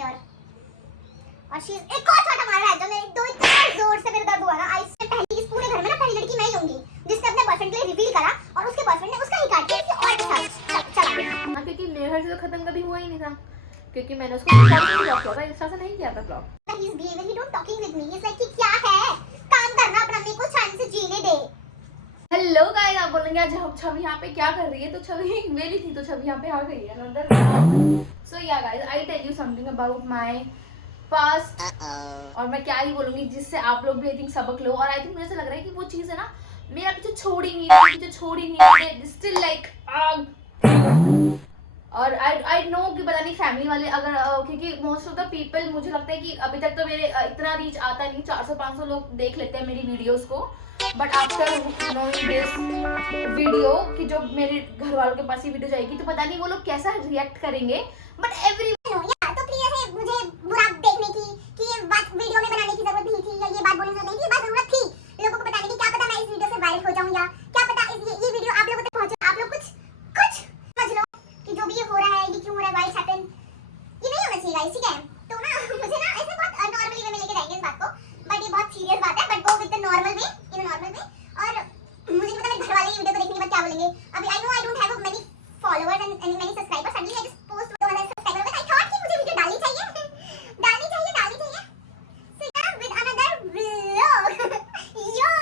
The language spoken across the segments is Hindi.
मिरर और शी एक और छोटा मार रहा है जो मेरे दो इतना जोर से मेरे दर्द हुआ ना। आई से पहली इस पूरे घर में ना पहली लड़की मैं ही होंगी जिसने अपने बॉयफ्रेंड के लिए रिवील करा और उसके बॉयफ्रेंड ने उसका ही काट दिया और के साथ चला गया। हां क्योंकि मेरे घर से तो खत्म कभी हुआ ही नहीं था क्योंकि मैंने उसको ब्लॉक किया था, इंस्टा से नहीं किया था block. He is behaving he don't talking with me is like कि क्या है काम करना अपना मेरे को शांति से जीने दे। हेलो गाइस, आप बोलेंगे आज हम छवि यहाँ पे क्या कर रही है, तो छवि मेरी थी तो छवि यहाँ पे आ गई है अंदर। So yeah guys, I tell you something about my past और मैं क्या ही बोलूंगी जिससे आप लोग भी आई थिंक सबक लो। और आई थिंक मुझे ऐसा लग रहा है कि वो चीज है ना मेरा पीछे छोड़ ही नहीं रही, पीछे छोड़ ही नहीं रही, स्टिल लाइक। और आई नो कि पता नहीं फैमिली वाले अगर क्योंकि मोस्ट ऑफ द पीपल मुझे लगता है कि अभी तक तो मेरे इतना रीच आता नहीं, 400-500 लोग देख लेते हैं मेरी वीडियोस को। But after knowing this video कि जो मेरे घर वालों के पास ही वीडियो जाएगी तो पता नहीं वो लोग कैसा रिएक्ट करेंगे। बट एवरी तो क्लियर है मुझे बुरा देखने की कि ये बात वीडियो में बनाने की जरूरत नहीं थी या ये बात बोलने की जरूरत नहीं थी, बात जरूरत थी लोगों को बताने की। क्या पता मैं इस वीडियो से वायरल हो जाऊं या क्या पता ये वीडियो आप लोगों तक पहुंचे। आप लोग कुछ समझ लो कि जो भी ये हो रहा है ये क्यों हो रहा है, व्हाई हैपन, ये नहीं होना चाहिए गाइस, ठीक है। तो ना मुझे ना ऐसे बहुत नॉर्मली वे में लेके जाएंगे इस बात को, बट ये बहुत सीरियस बात है, but go with the normal way, in normal way. और मुझे पता मेरे घर वाले ये वीडियो को देखने के बाद क्या बोलेंगे। अभी I know I don't have many followers and many subscribers, suddenly I just post 2000 subscriber I thought कि मुझे वीडियो डालनी चाहिए सो या विद अनदर व्लॉग यो।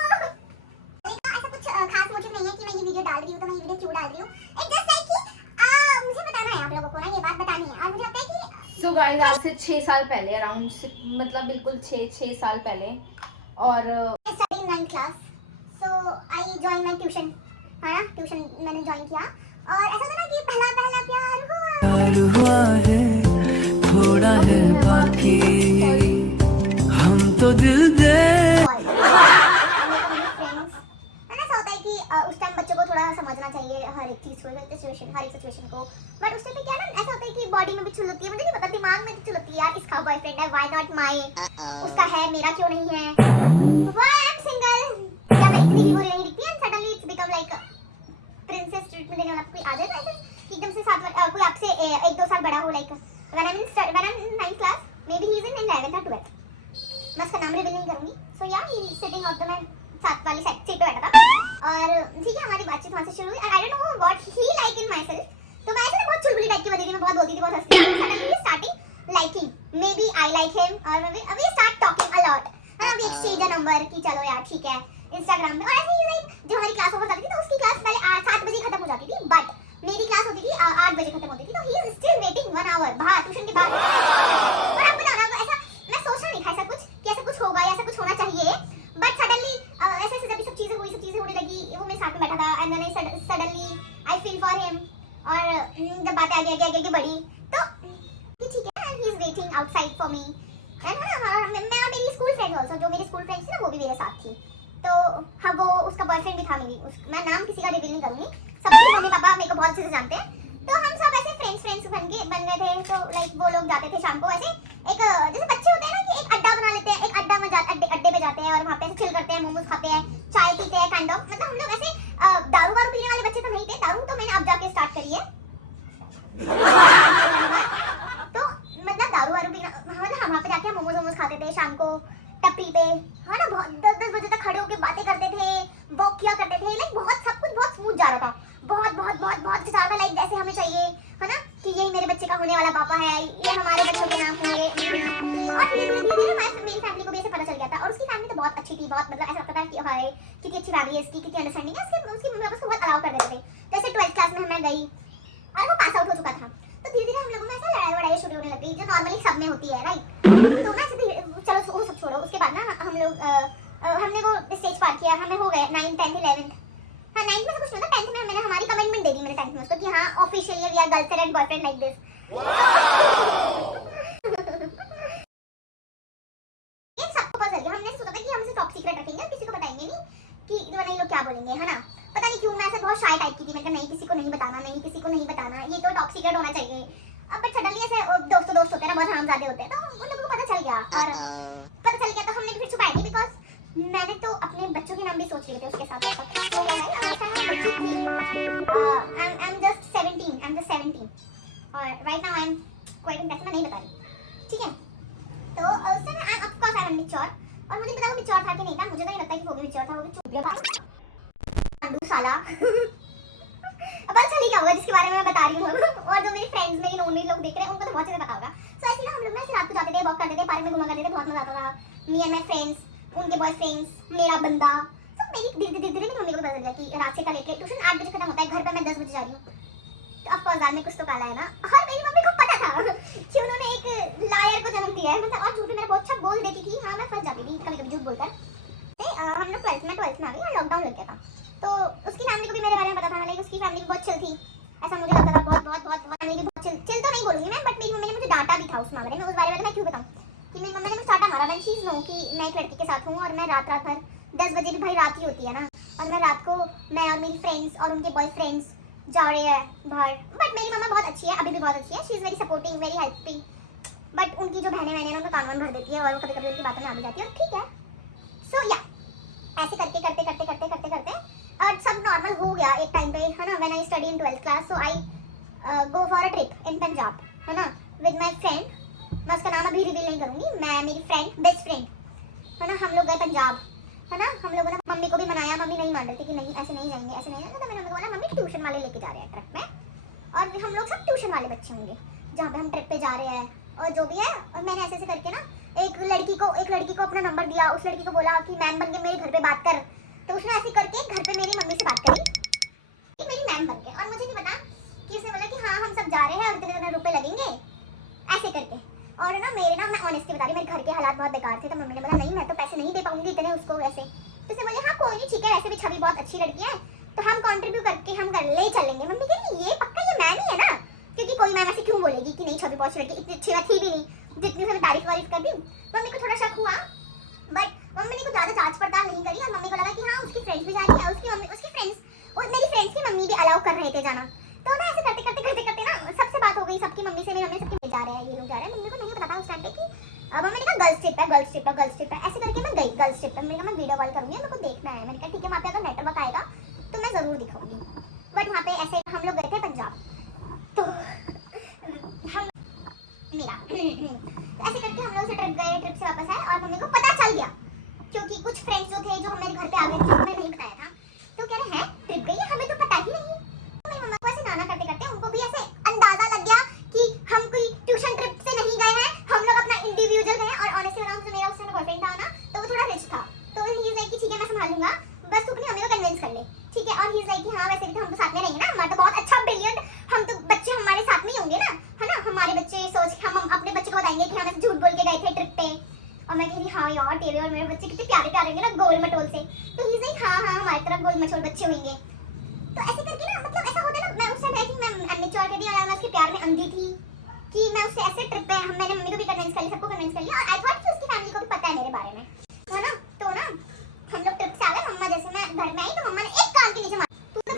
ऐसा कुछ खास मोटिव नहीं है कि मैं ये वीडियो डाल रही हूं तो मैं ये वीडियो क्यों डाल रही हूं, इट्स जस्ट लाइक कि मुझे बताना है आप लोगों को ना, ये बात बतानी है। और मुझे लगता है कि सो गाइस आज से 6 साल पहले अराउंड मतलब बिल्कुल 6 साल पहले और study in 9th class so I join my tuition. हां ट्यूशन मैंने ज्वाइन किया और ऐसा था ना कि पहला प्यार हुआ है थोड़ा है बाकी हम तो दिल दे। उस टाइम बच्चों को थोड़ा समझना चाहिए हर एक चीज को, हर एक सिचुएशन को। बट उस टाइम पे क्या ना ऐसा होता है कि बॉडी में भी चुल होती है, मुझे नहीं पता दिमाग में चुल होती है यार, इसका बॉयफ्रेंड है व्हाई नॉट माय, उसका है मेरा क्यों नहीं है, व्हाई आई एम सिंगल, क्या मैं इतनी भी बुरी नहीं दिखती। And suddenly it's become like princess treatment देने वाला कोई आ जाए तो ऐसे एकदम से साथ कोई आपसे 1-2 साल बड़ा हो, like when I am in 9th class may be he is in 11th or 12th, मैं उसका नाम रिवील नहीं करूंगी। सो या ही सिटिंग ऑफ द मैं साथ वाली सीट पे बैठा था और ठीक है हमारी बातचीत वहां से शुरू हुई। आई don't know what he like in my self, तो मैं ऐसे बहुत चुलबुली टाइप की बंदी थी, मैं बहुत बोलती थी, बहुत हंसती थी। Suddenly starting liking, maybe I like him और अभी स्टार्ट टॉकिंग अ लॉट, हां अभी एक्सचेंज अ नंबर की चलो यार ठीक है इंस्टाग्राम में। और ऐसे ही लाइक जब हमारी क्लास ओवर जाती थी तो उसकी क्लास पहले 7 बजे खत्म हो जाती थी, बट मेरी क्लास होती थी 8 बजे खत्म होती थी, तो he is still waiting 1 hour बाहर ट्यूशन के बाद। और अब बताओ ना ऐसा मैं सोचा नहीं था ऐसा कुछ कि ऐसा कुछ होगा या ऐसा कुछ होना चाहिए, बट सडनली ऐसे जब सब चीजें होने लगी, वो मेरे साथ में बैठा था and then suddenly I feel for him. और जब बातें आगे बढ़ी तो ठीक है and he is waiting outside for me and मैं और मेरी स्कूल फ्रेंड आल्सो, जो मेरी स्कूल फ्रेंड्स थी ना वो भी मेरे साथ थी। तो हाँ वो उसका बॉयफ्रेंड भी था मैं नाम किसी का रिवील नहीं करूंगी, सबके मम्मी पापा मेरे को बहुत अच्छे से जानते हैं। तो हम सब ऐसे फ्रेंड्स बन गए थे। तो लाइक वो लोग जाते थे शाम को ऐसे एक जैसे बच्चे होते हैं ना कि एक अड्डा बना लेते हैं, एक अड्डे पे जाते हैं और वहाँ पे ऐसे चिल करते हैं, मोमोज खाते हैं, चाय पीते हैं काइंड ऑफ। मतलब हम लोग ऐसे दारू पीने वाले बच्चे तो नहीं थे, दारू तो मैंने अब जाके स्टार्ट करी है। तो मतलब दारू पीना मतलब हम वहाँ पे जाके मोमोज खाते थे शाम को टपरी पे, है ना, बहुत 10 बजे तक खड़े होकर बातें करते थे, वॉक किया करते थे, लाइक बहुत सब कुछ बहुत स्मूथ जा रहा था, बहुत ज्यादा लाइक जैसे हमें चाहिए है ना कि यही मेरे बच्चे का होने वाला पापा है, ये हमारे बच्चों के नाम होंगे। और धीरे मेरी फैमिली को भी ऐसे पता चल गया था और उसकी फैमिली तो बहुत अच्छी थी, बहुत मतलब ऐसा लगता था कि हाय कितनी अच्छी फैमिली है इसकी, कितनी अंडरस्टैंडिंग है। उसकी मम्मी पापा उसको बहुत अलाउ कर देते थे। जैसे 12th क्लास में मैं गई और वो पास आउट हो चुका था, तो धीरे हम लोगों में ऐसा लड़ाई शुरू होने लग गई जो नॉर्मली सब में होती है, राइट। तो ना चलो वो सब छोड़ो, उसके बाद ना हम लोग हमने वो स्टेज पार किया, हमें हो गए 9th 10th 11th। हाँ 9th में से कुछ नहीं था, 10th में मैंने हमारी कमिटमेंट दे दी मैंने 10th में उसको कि हाँ officially we are girlfriend and boyfriend like this. ये सबको पता चल गया, हमने सोचा था कि हम इसे टॉप सीक्रेट रखेंगे, किसी को बताएंगे नहीं कि नहीं लोग क्या बोलेंगे, है ना। पता नहीं क्यों मैं ऐसे बहुत शाय टाइप की थी, मैंने कहा नहीं किसी को नहीं बताना, ये तो टॉप सीक्रेट होना चाहिए। अब बट सडनली ऐसे दोस्त होते हैं ना, बहुत हरामजादे होते हैं, तो उन लोगों को पता चल गया और तो हमने फिर छुपाई थी बिकॉज मैंने तो अपने बच्चों के नाम भी सोच लिए थे उसके साथ। तो I'm just 17 और right now I am quite impressed, मैं नहीं बता रही ठीक है। तो उस time I of course I am mature, और मुझे पता वो मैच्योर था कि नहीं था, मुझे तो नहीं लगता कि वो भी मैच्योर था, वो भी चूतिया था अंडू साला। अब अच्छा नहीं क्या होगा जिसके बारे में मैं बता रही हूँ और जो मेरी फ्रेंड्स मेरी नोनी लोग देख रहे हैं उनको तो बहुत अच्छे से पता होगा। सो ऐसे ना हम लोग ना रात को जाते थे, वॉक करते थे, पार्क में घुमा करते थे, बहुत मजा आता था। मी एंड माय फ्रेंड्स, उनके बॉयफ्रेंड्स, मेरा बंदा, सब मेरी धीरे धीरे मेरी मम्मी को पता चल गया कि रात से का लेके ट्यूशन 8 बजे खत्म होता है, घर पे मैं 10 बजे जा रही हूँ। तो ऑफ कोर्स दाल में कुछ तो काला है ना, और मेरी मम्मी को पता था कि उन्होंने एक लायर को जन्म दिया है, मतलब और झूठ मेरा बहुत अच्छा बोल देती थी। हाँ मैं फंस जाती थी कभी कभी झूठ बोलकर। हम लोग 12th में आ गए और लॉकडाउन लग गया था, तो उसकी फैमिली को भी मेरे बारे में पता था, लाइक उसकी फैमिली भी बहुत चिल थी, ऐसा मुझे लगता था। बहुत फैमिली भी बहुत चिल तो नहीं बोलूंगी मैं, बट मेरी मम्मी ने मुझे डांटा भी था उस मामले में। उस बारे में मैं क्यों बताऊं कि मेरी मम्मी ने मुझे डांटा मारा व्हेन शी इज नो कि मैं एक लड़की के साथ हूं, और मैं रात भर 10 बजे भी भाई रात ही होती है ना, और मैं रात को मैं और मेरी फ्रेंड्स और उनके बॉयफ्रेंड्स जा रहे हैं बाहर। बट मेरी मम्मा बहुत अच्छी है, अभी भी बहुत अच्छी है, she is very supporting, very helping. But उनकी जो बहनें हैं उनका कान भर देती है, और वो कभी कभी उनकी बातों में आ भी जाती है, और ठीक है। सो या ऐसे करते करते और सब नॉर्मल हो गया एक टाइम पे, है ना। When I study in 12th class, so I go for a trip इन पंजाब, है ना, विद माय फ्रेंड। मैं उसका नाम अभी रिवील नहीं करूंगी, मैं मेरी फ्रेंड, बेस्ट फ्रेंड, है ना। हम लोग गए पंजाब, है ना। हम लोगों ने मम्मी को भी मनाया, मम्मी नहीं मान रही थी कि नहीं ऐसे नहीं जाएंगे, ऐसे नहीं जाएंगे। तो मैंने मम्मी को बोला मम्मी ट्यूशन वाले लेके जा रहे हैं ट्रिप में, और हम लोग सब ट्यूशन वाले बच्चे होंगे जहाँ पे हम ट्रिप पे जा रहे हैं, और जो भी है। और मैंने ऐसे करके ना एक लड़की को अपना नंबर दिया, उस लड़की को बोला कि मैम बन के मेरे घर पे बात कर। तो उसने ऐसे करके घर पे मेरी मम्मी से बात करी, मेरी मैम बन के, और मुझे नहीं पता कि उसने बोला कि हाँ हम सब जा रहे हैं और इतने रुपए लगेंगे ऐसे करके। और ना मेरे ना, मैं ऑनेस्टली बता रही, मेरे घर के हालात बहुत बेकार थे, तो मम्मी ने बोला नहीं मैं तो पैसे नहीं दे पाऊंगी इतने उसको वैसे। तो उसने बोले हाँ कोई नहीं ठीक है, वैसे भी छवि बहुत अच्छी लड़की है, तो हम कंट्रीब्यूट करके हम कर ले चलेंगे। मम्मी कह ये पक्का ये मैम ही है ना, क्योंकि कोई मैम ऐसे क्यों बोलेगी कि नहीं छवि बहुत अच्छी लड़की, इतनी अच्छी थी भी नहीं जितनी उसने तारीफ कर दी। मम्मी को थोड़ा शक हुआ, बट मम्मी ने कुछ ज़्यादा जांच पड़ताल नहीं करी, और मम्मी को लगा कि हाँ उसकी फ्रेंड्स भी जा रही है, उसकी फ्रेंड्स और मेरी फ्रेंड्स की मम्मी भी अलाउ कर रहे थे जाना। तो ना ऐसे करते ना सबसे बात हो गई, सबकी मम्मी से, मेरी मम्मी सबके जा रहे हैं, ये लोग जा रहे हैं। मम्मी को नहीं पता था उस टाइम पे कि मम्मी ने कहा गर्ल्स ट्रिप है, ऐसे करके मैं गई गर्ल्स ट्रिप पे। मैंने कहा मैं वीडियो कॉल करूंगी, मेरे को देखना है। मैंने कहा ठीक है, वहाँ पे अगर नेटवर्क आएगा तो मैं ज़रूर दिखाऊंगी। बट वहाँ पे ऐसे हम लोग गए थे पंजाब, तो हम ऐसे करके हम लोग से ट्रिप से वापस आए, और मम्मी को पता चल गया, क्योंकि कुछ फ्रेंड्स जो थे जो हमारे घर पे आ गए थे, उन्हें नहीं बताया था, तो कह रहे हैं ट्रिप गई है, हमें तो पता ही नहीं। तो मेरी मम्मा को ऐसे नाना करते उनको भी ऐसे अंदाजा लग गया कि हम कोई ट्यूशन ट्रिप से नहीं गए हैं, हम लोग अपना इंडिविजुअल गए हैं। और ऑनेस्टली बताऊं तो मेरा उस समय बॉयफ्रेंड था ना, तो वो थोड़ा रिच था, तो ही इज लाइक कि ठीक है मैं संभाल लूंगा, बस तू अपनी मम्मी को कन्विंस कर ले, ठीक है। और ही इज लाइक कि हाँ वैसे भी तो हम तो साथ में रहेंगे ना, हमारा तो बहुत अच्छा ब्रिलियंट, हम तो बच्चे हमारे साथ में ही होंगे ना, है ना। हमारे बच्चे सोच हम अपने बच्चे को बताएंगे कि हम ऐसे झूठ बोल के गए थे ट्रिप पे। और मैं कह रही हाँ यार तेरे और मेरे बच्चे कितने प्यारे प्यारे होंगे ना, गोल मटोल से। तो ही इज लाइक हाँ हमारी तरफ गोल मटोल बच्चे होंगे। तो ऐसे करके ना, मतलब ऐसा होता है ना, मैं उस टाइम मैं मैच्योर कर दी, और मैं उसके प्यार में अंधी थी कि मैं उससे ऐसे ट्रिप पे, मैंने मम्मी को भी कन्विंस कर लिया, सबको कन्विंस कर लिया, और आई थॉट कि उसकी फैमिली को भी पता है मेरे बारे में, है ना। तो ना हम लोग ट्रिप से आ गए, मम्मा जैसे मैं घर में आई तो मम्मा ने एक कान के नीचे मारा, तू तो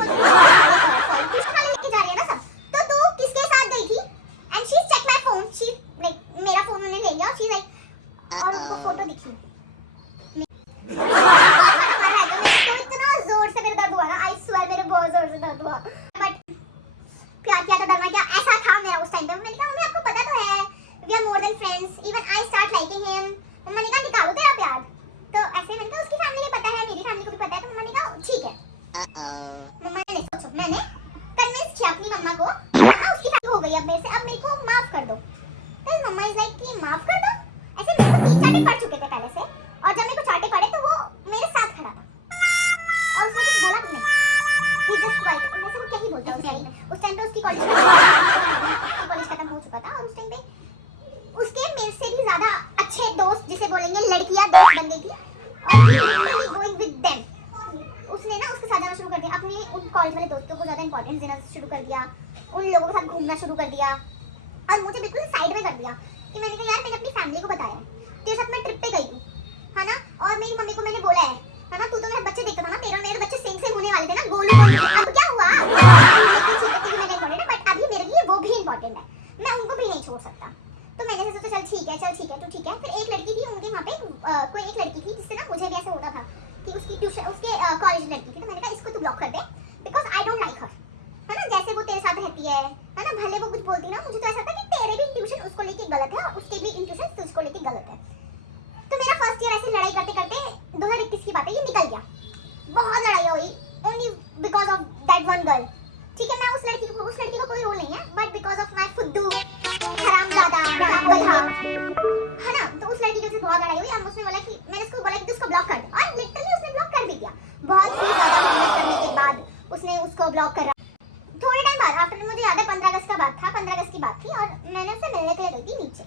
ट्यूशन वाले लेके जा रही है ना सब, तो तू किसके साथ गई थी? And she check my phone, she like मेरा फोन उन्होंने ले लिया, और शी लाइक, और उसको फोटो दिखी, तो इतना जोर से मेरे दर्द हुआ ना, आई स्वेयर मेरे बहुत जोर से दर्द हुआ। बट प्यार किया तो डरना क्या, ऐसा था मेरा उस टाइम पे। मैंने कहा मम्मी आपको पता तो है we are more than friends, even I start liking him. मम्मा ने कहा निकालो तेरा प्यार, तो ऐसे मैंने कहा उसकी फैमिली को पता है, मेरी फैमिली को भी पता है। तो मम्मा ने कहा ठीक है। मम्मा ने सोचो, मैंने कन्विंस किया अपनी मम्मा को, उसकी फैमिली हो गई अब मेरे से, अब मेरे को माफ कर दो। तो मम्मा इज लाइक कि माफ कर दो, ऐसे मेरे को 3 चाटे पड़ चुके थे पहले से, और जब मेरे को चाटे पड़े तो वो मेरे साथ खड़ा था, और उसने कुछ बोला भी नहीं, ही जस्ट क्वाइट। वैसे वो क्या ही बोलता उस टाइम पे उसकी कॉलेज खत्म हो चुका था, और उस टाइम पे उसके मेरे से भी ज्यादा अच्छे दोस्त, जिसे बोलेंगे लड़कियां, दोस्त बन गई थी, और गोइंग विद देम। उसने ना उसके साथ जाना शुरू कर दिया, अपने उन कॉलेज वाले दोस्तों को ज्यादा इंपॉर्टेंस देना शुरू कर दिया, उन लोगों के साथ घूमना शुरू कर दिया, और मुझे बिल्कुल साइड में कर दिया। कि मैंने कहा यार मैंने अपनी फैमिली को बताया तेरे साथ मैं ट्रिप पे गई हूँ, है ना, और मेरी मम्मी को मैंने बोला है ना, तू तो मेरे बच्चे देखता था ना, तेरे और मेरे बच्चे सेम होने वाले थे ना, गोलू गोलू। अब क्या हुआ, बट अभी मेरे लिए वो भी इंपॉर्टेंट है, मैं उनको भी नहीं छोड़ सकता। तो मैंने सोचा चल ठीक है तो ठीक है। फिर एक लड़की थी उनके वहाँ पे, कोई एक लड़की थी जिससे ना मुझे भी ऐसा होता था कि उसकी ट्यूशन, उसके कॉलेज लड़की थी, तो मैंने कहा इसको तू ब्लॉक कर दे, बिकॉज आई डोंट लाइक हर, है ना। जैसे वो तेरे साथ रहती है ना, भले वो कुछ बोलती ना, मुझे तो ऐसा था कि तेरे भी ट्यूशन उसको उसको लेके गलत है और उसके भी इंट्यूशन तुझको लेके गलत है। तो मेरा फर्स्ट ईयर ऐसे लड़ाई करते करते 2021 की बात है, ये निकल गया। बहुत लड़ाई हुई only because of that one girl. ठीक है, मैं उस लड़की को कोई रोल नहीं है, बट बिकॉज ऑफ माय फुद्दू हरामजादा गधा है ना, तो उस लड़की के साथ बहुत लड़ाई हुई। अब उसने बोला कि मैंने उसको बोला कि उसको ब्लॉक कर दे, और लिटरली उसने ब्लॉक कर भी दिया। बहुत ही ज्यादा मेहनत करने के बाद उसने उसको ब्लॉक करा। थोड़े टाइम बाद आफ्टर, मुझे याद है 15 अगस्त का बात था, 15 अगस्त की बात थी, और मैंने उससे मिलने के लिए गई थी नीचे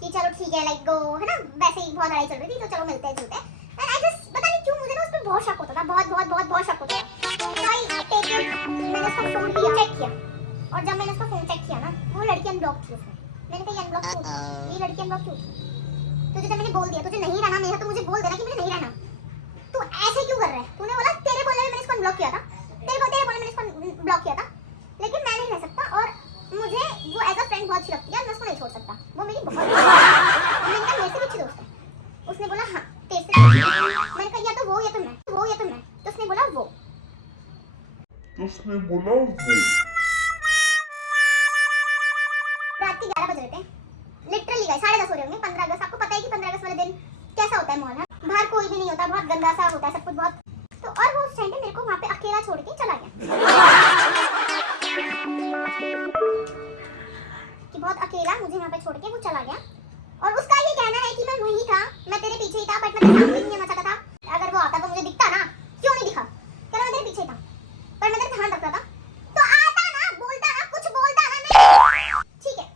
कि चलो ठीक है लाइक गो, है ना, वैसे ही बहुत लड़ाई चल रही थी तो चलो मिलते हैं जुलते हैं। एंड आई जस्ट पता नहीं क्यों मुझे ना उस पर बहुत शक होता था, बहुत शक होता था। तो आई टेक इट, मैंने उसका फोन लिया, चेक किया, और जब मैंने उसका फोन चेक किया ना, वो लड़की अनब्लॉक थी उसमें। मैंने कहा ये अनब्लॉक क्यों थी, ये लड़की अनब्लॉक क्यों थी? तुझे जब मैंने बोल दिया तुझे नहीं रहना मेरा, तो मुझे बोल देना कि मुझे नहीं रहना। तू ऐसे क्यों कर रहा है? तूने बोला तेरे बोलने में मैंने इसको अनब्लॉक किया था, तेरे बोलने में मैंने इसको ब्लॉक किया था, लेकिन मैं नहीं रह सकता, और मुझे वो एज अ फ्रेंड बहुत अच्छी लगती है, मैं उसको नहीं छोड़ सकता। वो मेरी बहुत मैंने कहा मेरे से भी अच्छी दोस्त है। उसने बोला हाँ तेरे से। मैंने कहा या तो वो या तो मैं, तो उसने बोला वो। रात के 11 बज रहे थे, लिटरली गाइस 10:30 हो रहे होंगे। 15 अगस्त, आपको पता है कि 15 अगस्त वाले दिन कैसा होता है माहौल, है बाहर कोई भी नहीं होता, बहुत गंदा सा होता है सब कुछ बहुत। तो और वो उस टाइम पे मेरे को वहाँ पे अकेला छोड़ के चला गया कि बहुत अकेला मुझे वहाँ पे छोड़ के वो चला गया। और उसका ये कहना है कि मैं वहीं था, मैं तेरे पीछे ही था, बट मैं तेरे सामने नहीं आना चाहता था। अगर वो आता तो मुझे दिखता ना, क्यों नहीं दिखा? कह रहा मैं तेरे पीछे था, पर मैं तेरा ध्यान रख रहा था। तो आता ना, बोलता ना, कुछ बोलता ना, मैं ठीक है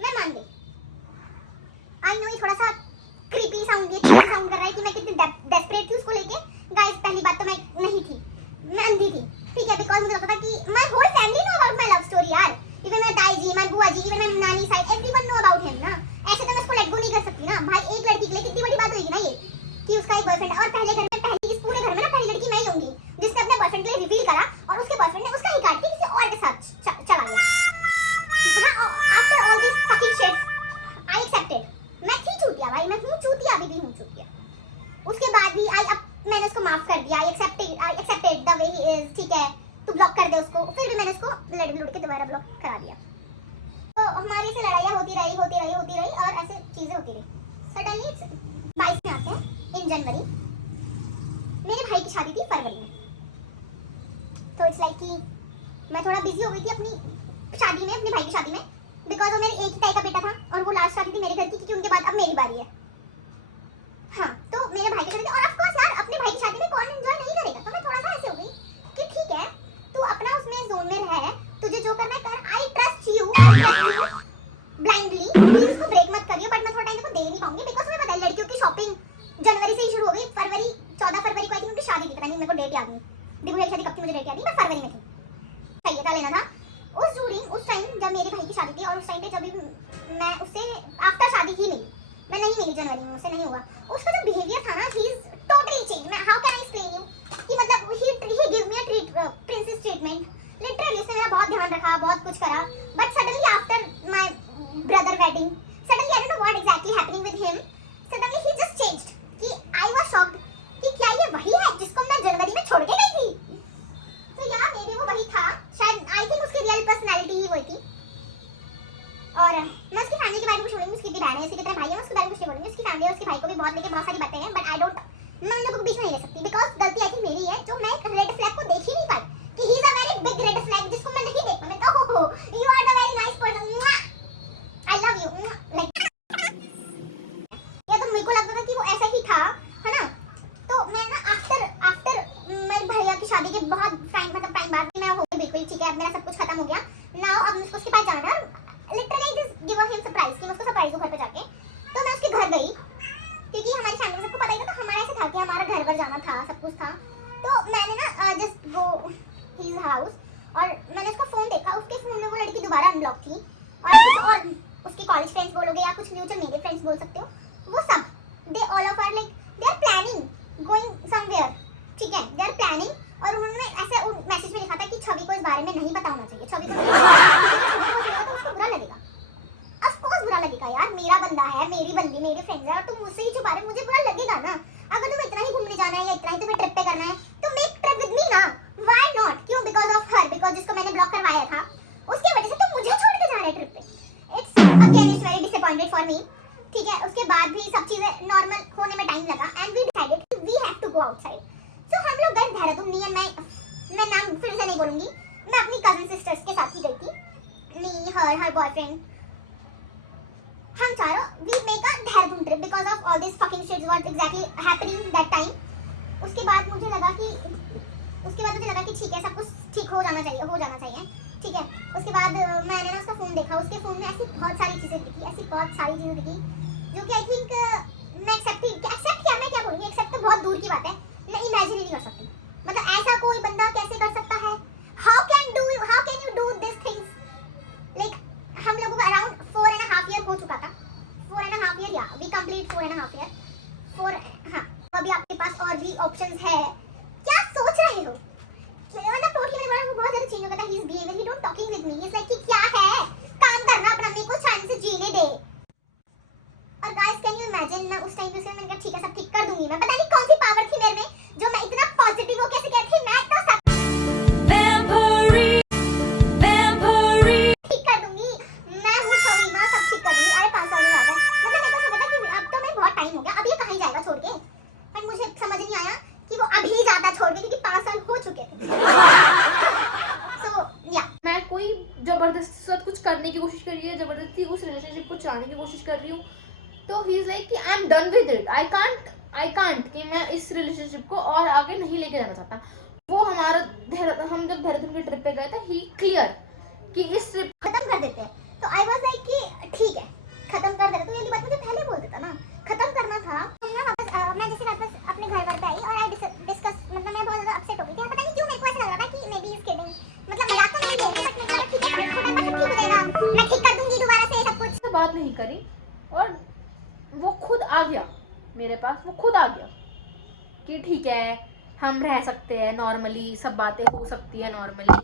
मैं मान गई। आई नो ये थोड़ा सा क्रीपी साउंड कर रहा है कि मैं कितनी डेस्परेट थी उसको लेके। गाइस पहली बात तो मैं नहीं थी, मैं अंधी थी, ठीक है, बिकॉज मुझे लगता था कि my whole family know about my love story यार। इवन माय दाई जी, माय बुआ जी, इवन माय नानी side, everyone know about him ना। ऐसे तो मैं उसको लेट गो नहीं कर सकती ना भाई। एक लड़की के लिए कितनी बड़ी बात होगी ना ये, कि उसका एक बॉयफ्रेंड है, और पहले घर में, पहली इस पूरे घर में ना पहली लड़की मैं ही होंगी जिसने अपने बॉयफ्रेंड के लिए रिवील करा, और उसके बॉयफ्रेंड ने उसका ही काट के किसी और के साथ चला गया। हां, after all this fucking shit I accepted. मैं थी चूतिया भाई, मैं हूं चूतिया, अभी भी हूं चूतिया। उसके बाद भी मैंने उसको माफ कर दिया, I accepted the way he is, ठीक है तू ब्लॉक कर दे उसको। फिर भी मैंने उसको लड़ के दोबारा ब्लॉक करा दिया। तो हमारी से लड़ाइयाँ होती रही, और ऐसे चीजें होती रही। सडनली 22 में आते हैं इन जनवरी, मेरे भाई की शादी थी फरवरी में। तो इट्स लाइक कि मैं थोड़ा बिजी हो गई थी अपनी शादी में, अपने भाई की शादी में, बिकॉज वो मेरे एक ही ताई का बेटा था, और वो लास्ट शादी थी मेरे घर की, क्योंकि उनके बाद अब मेरी बारी है। हाँ, तो मेरे भाई की शादी, और ऑफ कोर्स यार अपने भाई की शादी में कौन एंजॉय नहीं करेगा। तो मैं थोड़ा सा ऐसे हो गई कि ठीक है तू अपना उसमें जोन में रह, तुझे जो करना है कर, I trust you blindly. Please उसको ब्रेक मत करियो, बट मैं थोड़ा टाइम को दे नहीं पाऊंगी, बिकॉज मुझे पता है लड़कियों की शॉपिंग जनवरी से ही शुरू हो गई। 14 फरवरी को आई थी उनकी शादी थी, पता नहीं मेरे को डेट याद नहीं, देखो मेरी शादी कब थी मुझे डेट याद नहीं, पर फरवरी में थी। सही था, लेना था उस टाइम जब मेरे भाई की शादी थी, और उस टाइम पे जब भी मैं उससे आफ्टर शादी ही मिली, मैं नहीं मिली जनवरी में, उससे नहीं हुआ। उसका जो बिहेवियर था ना, ही इज टोटली चेंज। मैं how can I explain you कि मतलब he give me a princess treatment. Literally उसने मेरा बहुत ध्यान रखा, बहुत कुछ करा, but suddenly after my brother wedding, suddenly I don't know what exactly happening with him, suddenly he just changed. कि आई वाज शॉक्ड कि क्या ये वही है जिसको मैं जनवरी में छोड़ के गई थी। तो यार मे बी वो वही था, शायद आई थिंक उसकी रियल पर्सनालिटी ही वही थी। और मैं उसकी फैमिली के बारे में कुछ बोलूंगी, उसकी भी बहन है, उसकी कितने भाई है, मैं उसके बारे में कुछ नहीं बोलूंगी। उसकी फैमिली और उसके भाई को भी बहुत लेके बहुत सारी बातें हैं, बट आई डोंट, मैं उन लोगों को बीच में नहीं ले सकती, बिकॉज गलती आई थिंक मेरी है, जो मैं एक रेड फ्लैग को देख ही नहीं पाई कि he is a very big red flag जिसको मैं नहीं देख पाई। मैं तो you are the very nice person, I love you, like या तो मेरे को लगता था कि वो ऐसा ही था, है ना। तो मैं ना आफ्टर मेरे भैया की शादी के बहुत टाइम बाद मैं हो गई बिल्कुल ठीक है, अब मेरा सब कुछ खत्म हो गया। नाउ अब मुझको उसके पास जाना है, literally just give him surprise कि मैं उसको सरप्राइज दूं घर पे जाके। तो मैं उसके घर गई, क्योंकि हमारी फैमिली सबको पता ही था, तो हमारा ऐसे था कि हमारा घर पर जाना था, सब कुछ था। तो मैंने ना जस्ट गो हिज हाउस, और मैंने उसका फोन देखा, उसके फोन में वो लड़की दोबारा अनब्लॉक थी, और कुछ और उसके कॉलेज फ्रेंड्स बोलोगे या कुछ म्यूचुअल मेरे फ्रेंड्स बोल सकते हो, वो सब they all of are like they are planning going somewhere, ठीक है, दे आर प्लानिंग। और उन्होंने ऐसे मैसेज में लिखा था कि छवि को इस बारे में नहीं पता होना चाहिए, छवि को तो उसको बुरा लगेगा, ऑफ कोर्स बुरा लगेगा यार, मेरा बंदा है, मेरी बंदी, मेरे फ्रेंड्स है, और तुम मुझसे ही छुपा रहे, मुझे बुरा लगेगा ना। अगर तुम्हें इतना ही घूमने जाना है या इतना ही तुम्हें ट्रिप पे करना है, तो मेक ट्रिप विद मी ना, व्हाई नॉट। क्यों? बिकॉज ऑफ हर, बिकॉज जिसको मैंने ब्लॉक करवाया था उसकी वजह से तुम मुझे छोड़ के जा रहे ट्रिप पे। It's again it's very disappointing. में, ठीक है। उसके बाद भी सब चीजें नॉर्मल होने में टाइम लगा and we decided we have to go outside. So हम लोग गए देहरादून, मी एंड मैं नाम फिर से नहीं बोलूंगी, मैं अपनी कजन सिस्टर्स के साथ ही गई थी, मी हर बॉयफ्रेंड, हम चारों we make a Dehradun trip because of all this fucking shit what exactly happening that time. उसके बाद मुझे लगा कि ठीक है, सब कुछ ठीक हो जाना चाहिए, ठीक है। उसके बाद मैंने ना उसका फ़ोन देखा, उसके फ़ोन में ऐसी बहुत सारी चीज़ें दिखी जो कि आई थिंक मैं एक्सेप्ट किया, मैं क्या बोलूँगी, एक्सेप्ट तो बहुत दूर की बात है, मैं इमेजिन ही नहीं कर सकती। मतलब ऐसा कोई बंदा कैसे कर सकता है? How can you do this things? Like हम लोगों को अराउंड 4.5 ईयर हो चुका था, 4.5 ईयर, या वी कंप्लीट 4.5 ईयर, हाँ। अभी आपके पास और भी ऑप्शंस है, क्या सोच रहे हो? मतलब टोटली मेरे बहुत ज्यादा चेंज हो गया था। He is behaviour, he don't talking with me, he is like कि क्या है, काम करना अपना, मेरे को चैन से जीने दे। और गाइस कैन यू इमेजिन, मैं उस टाइम पे मैंने कहा ठीक है सब ठीक कर दूंगी, मैं पता नहीं कौन सी पावर थी मेरे में जो मैं इतना पॉजिटिव हो कैसे कहती, मैं तो सब ठीक कर दूंगी, मैं हूं छवि मां, सब ठीक कर दूंगी। अरे 5 साल हो गए, मतलब मेरे को समझ था कि अब तो मैं बहुत टाइम हो गया, अब ये कहीं जाएगा छोड़ के, पर मुझे समझ नहीं आया कि वो अभी जाता छोड़ के, क्योंकि 5 साल हो चुके थे। सो या मैं कोई जबरदस्ती साथ कुछ करने की कोशिश कर रही है, जबरदस्ती उस रिलेशनशिप को चलाने की कोशिश कर रही हूँ, तो ही इज लाइक कि I am done with it, I can't कि मैं इस रिलेशनशिप को और आगे नहीं लेके जाना चाहता। वो हम जब देहरादून की ट्रिप पे गए थे, ही क्लियर कि इस ट्रिप खत्म कर देते हैं, तो आई वाज लाइक कि ठीक है खत्म कर देते, तो ये बात मुझे पहले बोल देता ना, खत्म करना था। हम ना वापस मैं जैसे वापस अपने घर पर आई और आई डिस्कस, मतलब मैं बहुत ज्यादा अपसेट हो गई थी, पता नहीं क्यों मेरे को ऐसा लग रहा था कि मे बी इज किडिंग, मतलब मजाक तो नहीं ले रही, बट मेरे को ठीक है थोड़ा बहुत ठीक हो जाएगा, मैं ठीक कर दूंगी दोबारा से सब कुछ। बात नहीं करी और वो खुद आ गया मेरे पास, वो खुद आ गया कि ठीक है हम रह सकते हैं नॉर्मली, सब बातें हो सकती है नॉर्मली,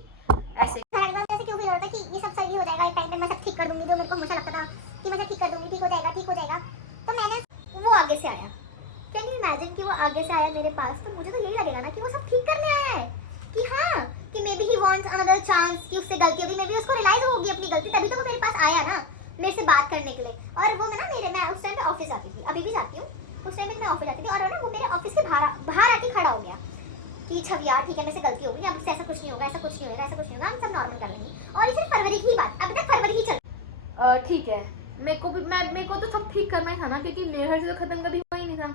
ऐसे जैसे क्यों फील हो रहा था कि ये सब सही हो जाएगा, एक टाइम पे मैं सब ठीक कर दूंगी, जो मेरे को हमेशा लगता था कि मैं सब ठीक कर दूंगी, ठीक हो जाएगा। तो मैंने वो आगे से आया, कैन यू इमेजिन कि वो आगे से आया मेरे पास, तो मुझे तो यही लगेगा ना कि वो सब ठीक करने आया है, कि हाँ कि may be he wants another chance, कि उससे गलती होगी, मे बी उसको रियलाइज होगी अपनी गलती, तभी तो वो मेरे पास आया ना मेरे से बात करने के लिए। और वो मैं उस टाइम पे ऑफिस आती थी, अभी भी जाती हूँ, उस टाइम पे मैं ऑफिस जाती थी, और ना वो मेरे ऑफिस के बाहर आके खड़ा हो गया कि छवि यार ठीक है मेरे से गलती हो गई, अब से ऐसा कुछ नहीं होगा, हम सब नॉर्मल कर लेंगे। और ये सिर्फ फरवरी की बात, अभी तक फरवरी ही चल ठीक है। मेरे को तो सब ठीक करना ही था ना, क्योंकि मेरे घर से तो खत्म कभी हुआ ही नहीं था,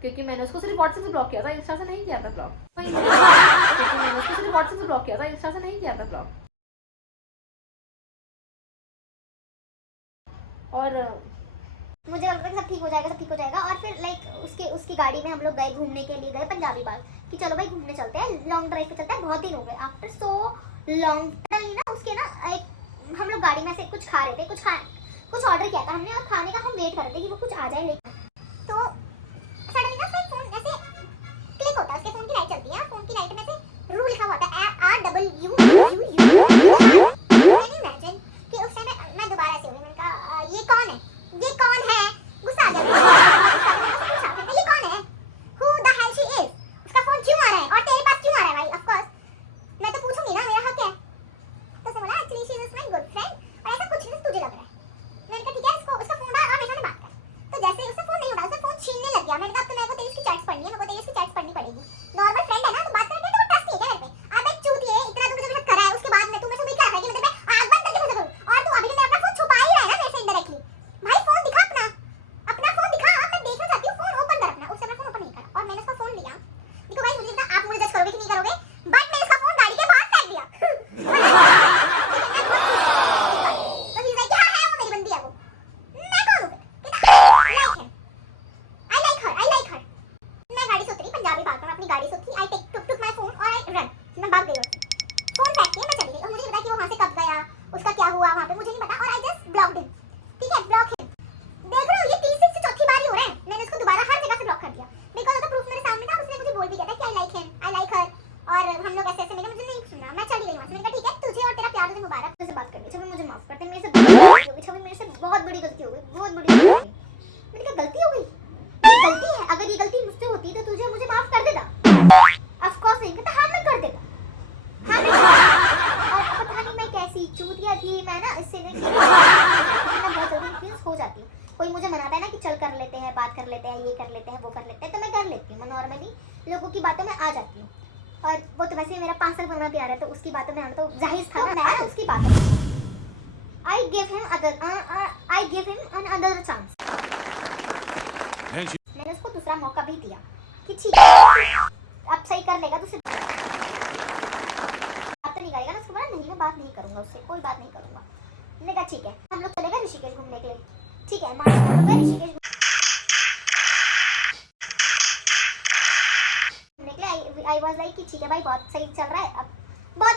क्योंकि मैंने उसको सिर्फ व्हाट्सएप से ब्लॉक किया था, इंस्टा से नहीं किया था ब्लॉक, क्योंकि मैंने उसको सिर्फ व्हाट्सएप से ब्लॉक किया था, इंस्टा से नहीं किया था ब्लॉक। और मुझे लगता है सब ठीक हो जाएगा। और फिर लाइक उसकी गाड़ी में हम लोग गए, घूमने के लिए गए पंजाबी बाग, कि चलो भाई घूमने चलते हैं, लॉन्ग ड्राइव पे चलते हैं, बहुत दिन हो गए आफ्टर सो लॉन्ग। ना उसके ना एक हम लोग गाड़ी में से कुछ खा रहे थे, कुछ ऑर्डर किया था हमने, और खाने का हम वेट कर रहे थे कि वो कुछ आ जाए लेकर। तो सडनली ना उसका फोन ऐसे क्लिक होता है, उसके फोन की लाइट चलती है, फोन की लाइट में से रूल लिखा हुआ था RWU। इमेजिन कि उस टाइम मैं दोबारा ऐसे हो गई, मैंने कहा ये कौन है, गुस्सा आ गया, ये कौन है, who the hell she is, उसका फोन क्यों आ रहा है और तेरे पास क्यों आ रहा है? भाई ऑफ कोर्स मैं तो पूछूंगी ना, मेरा हक है। तो उसने बोला actually she is my good friend, और ऐसा कुछ नहीं तुझे लग रहा है। मैंने कहा ठीक है, उसका फोन आ, और मेरे साथ बात कर। तो जैसे उसका फोन नहीं उठा, उसका फोन छीनने लग गया। मैंने कहा अब तो मेरे को तेरी उसकी चैट्स पढ़नी है, मेरे को तेरी उसकी चैट्स पढ़नी पड़ेगी। नॉर्मल फ्रेंड है ना, तो बात करके तो ट्रस्ट नहीं है मेरे पे। अब एक चूतिए इतना तू मेरे साथ करा है, उसके बाद में तू मेरे से उम्मीद कर रहा है कि मैं तेरे पे आग बंद करके मुझे करूं, और तू अभी भी मेरा फोन छुपा ही रहा है ना मेरे से इनडायरेक्टली। भाई फोन दिखा, अपना फोन दिखा, मैं देखना चाहती हूँ, फोन ओपन कर अपना। उससे मेरा फोन ओपन नहीं करा, और मैंने उसका फोन लिया। देखो भाई मुझे लगता है आप मुझे जज करोगे कि नहीं करोगे, बट मैंने उसका फोन गाड़ी के बाहर फेंक दिया। तो ही लाइक हां है वो मेरी बंदी है, वो मैं कौन हूं फिर? आई लाइक हर। मैं गाड़ी से उतरी, पंजाबी बाग में अपनी गाड़ी से उतरी, आई टुक माय फोन और आई रन, मैं भाग गई। फोन फेंक के मैं चली गई, और मुझे नहीं पता कि वो वहां से कब गया, उसका क्या हुआ वहां पे, मुझे नहीं पता। और आई जस्ट ब्लॉक्ड हिम, ठीक है, ब्लॉक हिम। देख रहे हो ये तीसरी से चौथी बार ही हो रहा है, मैंने उसको दोबारा हर जगह से ब्लॉक कर दिया, बिकॉज़ ऑफ द प्रूफ मेरे सामने था। उसने मुझे बोल भी दिया था कि I like him, I like her, और हम लोग ऐसे मुझे नहीं सुना, मैं चली गई वहां से। मैंने कहा ठीक है, तुझे और तेरा प्यार तुझे मुबारक, तुझसे बात करनी, छवि मुझे माफ कर दे, मेरे से बहुत बड़ी गलती हो गई, बहुत बड़ी गलती हो गई। मैंने कहा गलती हो गई, ये गलती है, अगर ये गलती मुझसे होती तो तुझे मुझे माफ कर देता। ऑफ कोर्स नहीं कहता, हाँ मैं कर देता, हाँ मैं और पता नहीं मैं कैसी चूतिया थी, मैं ना इससे नहीं मैं बहुत जल्दी इन्फ्लुएंस हो जाती हूँ। कोई मुझे मनाता है ना कि चल कर लेते हैं, बात कर लेते हैं, ये कर लेते हैं, वो कर लेते हैं, तो मैं कर लेती हूँ। मैं नॉर्मली लोगों की बातों में आ जाती हूँ। और वो तो वैसे मेरा 5 साल पुराना प्यार है, तो उसकी बातों में आना तो जाहिर था ना, मैं उसकी बातों में I give him another chance. मैंने उसको दूसरा मौका भी दिया कि ठीक है अब सही कर लेगा तो उसे बात तो नहीं करेगा ना। उसको बोला नहीं मैं बात नहीं करूंगा उससे, कोई बात नहीं करूंगा। मैंने कहा ठीक है हम लोग चलेगा ऋषिकेश घूमने के लिए। ठीक है मान हम लोग गए ऋषिकेश घूमने के लिए। आई वाज लाइक कि ठीक है भाई बहुत सही चल रहा है। अब बहुत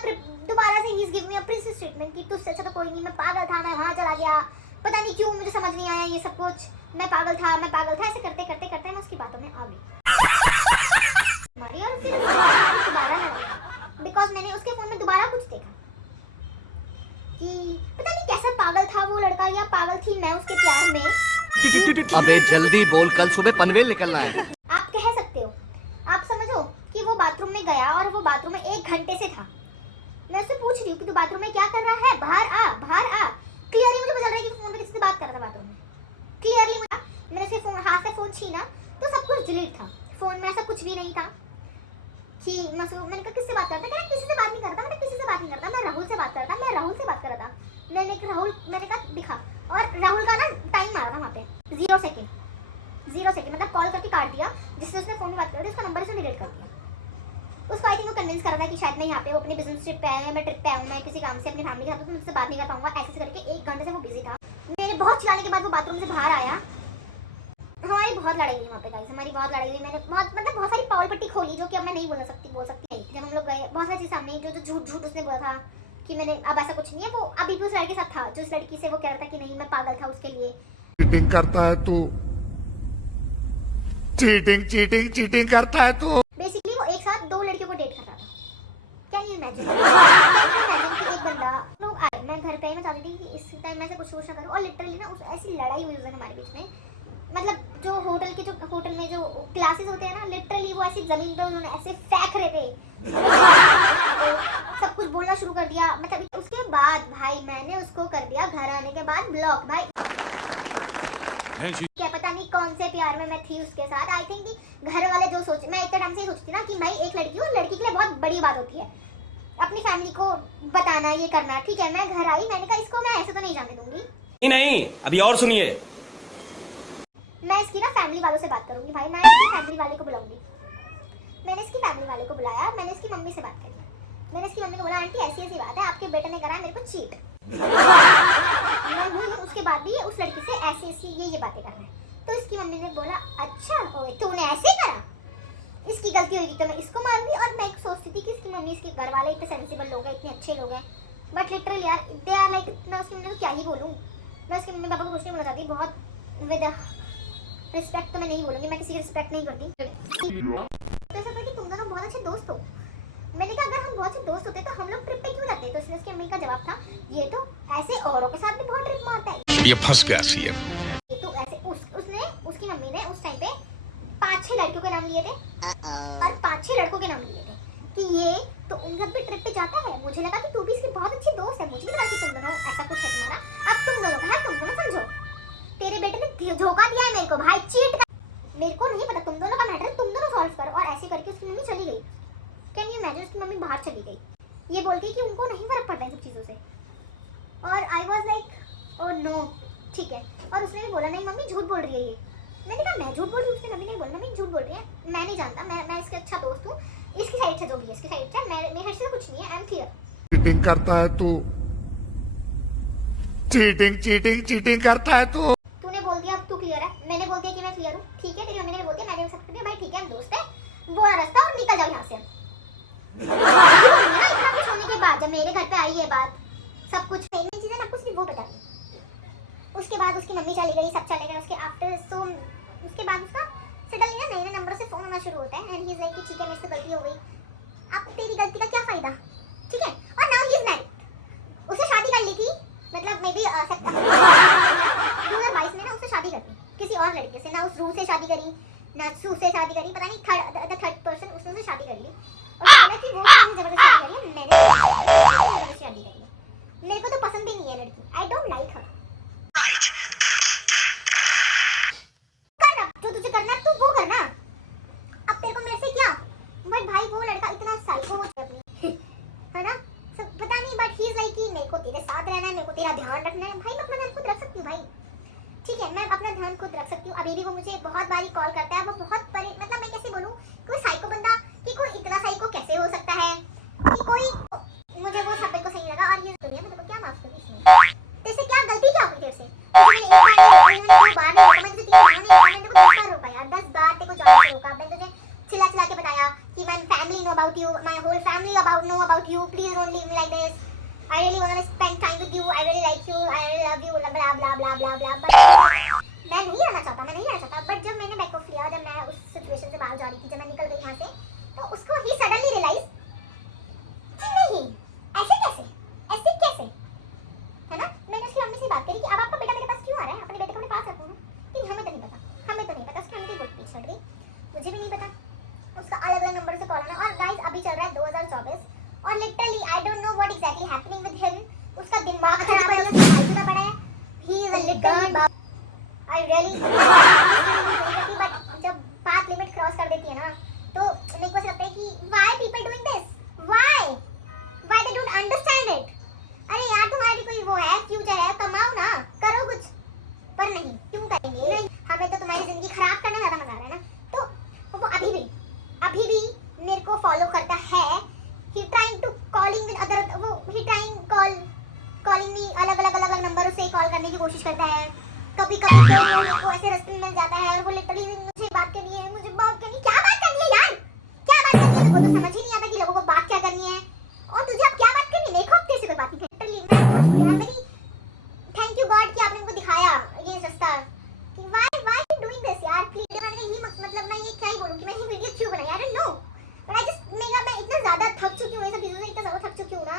दोबारा से he is give me a princess treatment कि तुझसे अच्छा तो कोई नहीं, मैं पागल था, मैं वहाँ चला गया, पता नहीं क्यों मुझे समझ नहीं आया ये सब कुछ, मैं पागल था ऐसे करते करते करते मैं उसकी बातों में आ गई हमारी। और फिर दोबारा लड़ा बिकॉज मैंने उसके फोन में दोबारा कुछ देखा कि पता नहीं कैसा पागल था वो लड़का या पागल थी मैं उसके प्यार में। अबे जल्दी बोल, कल सुबह पनवेल निकलना है। आप कह सकते हो, आप समझो कि वो बाथरूम में गया और वो बाथरूम में 1 घंटे से था। मैं उससे पूछ रही हूँ कि तू बाथरूम में क्या कर रहा है, बाहर आ। क्लियरली मुझे पता चल रहा है कि फोन पे किसी से बात कर रहा था बाथरूम में। क्लियरली मैंने उसके फोन हाथ से फोन छीना तो सब कुछ डिलीट था, फोन में ऐसा कुछ भी नहीं था कि मैंने कहा किससे बात करता, कहना किसी से बात नहीं करता, मैंने किसी से बात नहीं करता, मैं राहुल से बात कर रहा था, मैं राहुल से बात कर रहा था। मैंने कहा दिखा और राहुल का ना टाइम मारा था वहाँ पे 0 सेकंड मतलब कॉल करके काट दिया। जिससे उसने फोन में बात कर दी उसका नंबर उसने डिलीट कर दिया। उसको आई थिंक वो कन्विंस कर रहा था कि शायद मैं यहाँ पे वो अपने बिजनेस ट्रिप पे आया, मैं ट्रिप पे आऊँ, मैं किसी काम से अपनी फैमिली के साथ तो मुझसे बात नहीं कर पाऊंगा, ऐसे करके 1 घंटे से वो बिजी था। मैंने बहुत चिल्लाने के बाद वो बाथरूम से बाहर आया। हमारी बहुत लड़ाई हुई वहाँ पे गाइस, हमारी बहुत लड़ाई हुई। मैंने बहुत सारी पावल पट्टी खोली जो कि अब मैं नहीं बोल सकती नहीं। जब हम लोग गए बहुत सारी चीज़ सामने जो झूठ उसने बोला था कि मैंने अब ऐसा कुछ नहीं है। वो अभी भी उस लड़के के साथ था जो उस लड़की से वो कह रहा था कि नहीं मैं पागल था उसके लिए। चीटिंग करता है तू, चीटिंग करता है तू। बेसिकली वो एक साथ 2 लड़कियों को डेट कर रहा था। कैन यू इमेजिन कि एक बंदा लोग आए, मैं घर पे आई, मैं चाहती थी कि इस टाइम मैं से कुछ ना करूँ। और लिटरली ना उस ऐसी लड़ाई हुई उस दिन हमारे बीच में। मतलब जो होटल में जो क्लासेस होते हैं ना, लिटरली वो ऐसी जमीन पे उन्होंने ऐसे फेंक रहे थे, सब कुछ बोलना शुरू कर दिया। मतलब उसके बाद भाई मैंने उसको कर दिया घर आने के बाद ब्लॉक। भाई क्या पता नहीं कौन से प्यार में मैं थी उसके साथ। आई थिंक कि घर वाले जो सोचे, मैं इतने टाइम से ही सोचती ना कि भाई एक लड़की और लड़की के लिए बहुत बड़ी बात होती है अपनी फैमिली को बताना, ये करना। ठीक है मैं घर आई, मैंने कहा इसको मैं ऐसे तो नहीं जाने दूंगी। नहीं अभी और सुनिए, मैं इसकी ना फैमिली वालों से बात करूंगी। भाई मैं इसकी फैमिली वाले को बुलाऊंगी। मैंने इसकी फैमिली वाले को बुलाया, मैंने इसकी मम्मी से बात करी। मैंने इसकी मम्मी को बोला आंटी ऐसी बात है, आपके बेटे ने करा है मेरे को चीट। मैं हूँ उसके बाद भी उस लड़की से ऐसी ये बातें कर रहा है। तो इसकी मम्मी ने बोला अच्छा तूने ऐसे करा, इसकी गलती होगी तो मैं इसको मारूंगी। और मैं सोचती थी कि इसकी मम्मी इसके घर वाले इतने सेंसिबल लोग हैं, इतने अच्छे लोग हैं, बट लिटरली यार दे आर लाइक, मैं उसकी मम्मी को क्या ही बोलूँ। मैं उसके मम्मी पापा को कुछ नहीं बोलना चाहती, बहुत विद रिस्पेक्ट तो मैं नहीं बोलूँगी, मैं किसी की रिस्पेक्ट नहीं करती। तो ऐसा कि तुम दोनों बहुत अच्छे दोस्त हो। मैंने कहा अगर हम बहुत अच्छे दोस्त होते तो हम लोग ट्रिप पे क्यों जाते। तो उसकी मम्मी का जवाब था ये तो ऐसे औरों के साथ भी बहुत ट्रिप मारता है, ये फंस गया सीएम। ये तो ऐसे उसकी मम्मी ने उस टाइम पे 5-6 लड़कियों के नाम लिए थे और 5-6 लड़कों के नाम लिए थे कि ये तो उन घर पे ट्रिप पे जाता है। मुझे लगा कि तू भी इसकी बहुत अच्छी दोस्त है, मुझे लगा कि तुम दोनों ऐसा कुछ है तुम्हारा। अब तुम दोनों का है, तुम दोनों समझो। तेरे बेटे ने धोखा दिया है मेरे को भाई, चीट कर। मेरे को नहीं पता, तुम दोनों का मैटर है, तुम दोनों सॉल्व करो। और ऐसे करके उसकी मम्मी चली गई। कैन यू इमेजिन, उसकी मम्मी बाहर चली गई ये बोल के कि उनको नहीं फर्क पड़ता है सब चीज़ों से। और I was like oh no ठीक है। और उसने भी बोला नहीं मम्मी झूठ बोल रही है ये। मैंने कहा मैं झूठ बोल रही हूँ? उसने मम्मी नहीं बोला, मम्मी झूठ बोल रही है, मैं नहीं जानता, मैं इसके अच्छा दोस्त हूँ, इसकी साइड से जो भी है इसकी साइड से, मेरे से कुछ नहीं है, आई एम क्लियर। चीटिंग करता है तू, चीटिंग करता है तू। तूने बोल दिया अब तू क्लियर है, मैंने बोल दिया कि मैं क्लियर हूँ। ठीक है तेरी मम्मी ने बोल दिया, मैंने एक्सेप्ट कर दिया। भाई ठीक है हम दोस्त है, वो रास्ता और निकल जाओ यहाँ से। इतना कुछ होने के बाद जब मेरे घर पे आई ये बात, सब कुछ मेन चीजें ना कुछ नहीं वो बता दी। उसके बाद उसकी मम्मी चली गई, सब चले गए। उसके आफ्टर सो उसके बाद उसका सडनली ना नए नंबर से फोन आना शुरू होता है एंड ही इज लाइक ठीक है मेरे से गलती हो गई, अब तेरी गलती का क्या फायदा, ठीक है। और नाउ ही इज मैरिड। उससे शादी कर ली थी, मतलब मे बी 2022 में ना उससे शादी कर ली किसी और लड़के से। ना उस रू से शादी करी ना सू से शादी करी, पता नहीं थर्ड पर्सन उसने उससे शादी कर ली। और बोला कि वो मुझे जबरदस्ती शादी करी है, मैंने जबरदस्ती शादी करी है। मेरे को तो पसंद भी नहीं है लड़की, आई डोंट लाइक हर। ठीक है, मैं अपना ध्यान खुद रख सकती हूँ। अभी भी वो मुझे बहुत बारी कॉल करता है, वो बहुत बड़े मतलब मैं कैसे बोलूँ, कोई साइको बंदा कि कोई इतना साइको कैसे हो सकता है कि कोई, मुझे वो सब को सही लगा। और ये दुनिया में तेरे को क्या माफ करूँ इसमें, तेरे से क्या गलती क्या हुई तेरे से? मैंने एक बार नहीं रोका, मैंने 2 बार नहीं रोका, मैंने तेरे को 10 बार रोका यार, 10 बार तेरे को जाने से रोका। मैंने तुझे चिल्ला चिल्ला के बताया कि my family know about you, my whole family know about you, please don't leave me like this, I really want to spend time with you, I really like you, I really love you, blah blah blah blah blah blah. But मैं नहीं रहना चाहता। बट जब मैंने बैक ऑफ लिया, जब मैं उस सिचुएशन से बाहर जा रही थी, जब मैं निकल गई यहाँ से, तो उसको ही सडनली रियलाइज कि नहीं, ऐसे कैसे, है ना? मैंने उसकी मम्मी से बात करी कि अब आपका बेटा मेरे पास क्यों आ रहा है, अपने बेटे को अपने पास रखो ना। कि हमें तो नहीं पता, उसकी मम्मी बोल पीछे हट गई, मुझे भी नहीं पता। उसका अलग-अलग नंबर से कॉल आना। और गाइस अभी चल रहा है 2024 और literally I don't know what exactly happening with him. उसका दिमाग खराब है, उसका फालतू का बड़ा है, ही is a little I really but जब बात लिमिट क्रॉस कर देती है ना, तो मेरे को ऐसा लगता है कि why people doing this, why they don't understand it. अरे यार तुम्हारी कोई वो है, फ्यूचर है, कमाओ ना, करो कुछ, पर नहीं, क्यों करेंगे? नहीं, हमें तो तुम्हारी जिंदगी खराब करना ज्यादा मजा आ रहा है ना। तो वो अभी भी मेरे को फॉलो करता है। He trying to calling with other, वो he trying calling me अलग नंबरों से कॉल करने की कोशिश करता है। कभी तो मेरे को ऐसे रास्ते में मिल जाता है और वो लिटरली मुझे बात करनी है, क्या बात करनी है यार, क्या बात करनी है? मेरे को तो समझ ही नहीं आता कि लोगों को बात क्या करनी है, और तुझे अब क्या बात करनी है? मेरे को अब तेरे से कोई बात नहीं करनी। लिटरली मैं थैंक यू गॉड कि आपने मुझको दिखाया ये रास्ता कि व्हाई यू डूइंग दिस यार, प्लीज। मैंने ये मतलब मैं ये क्या ही बोलूं कि मैंने वीडियो क्यों बनाई, आई don't no, but I just मैं इतना ज्यादा थक चुकी हूँ, ये सब चीजों से इतना ज्यादा थक चुकी हूँ ना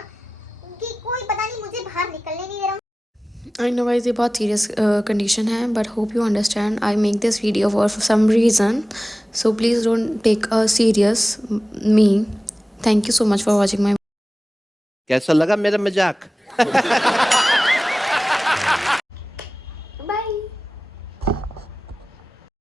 कि कोई पता नहीं मुझे बाहर निकलने नहीं दे रहा। आई नो गाइस ये बहुत सीरियस कंडीशन है, but hope you understand. I make this video for some reason, so please don't take a serious me. Thank you so much for watching my. कैसा लगा मेरा मजाक?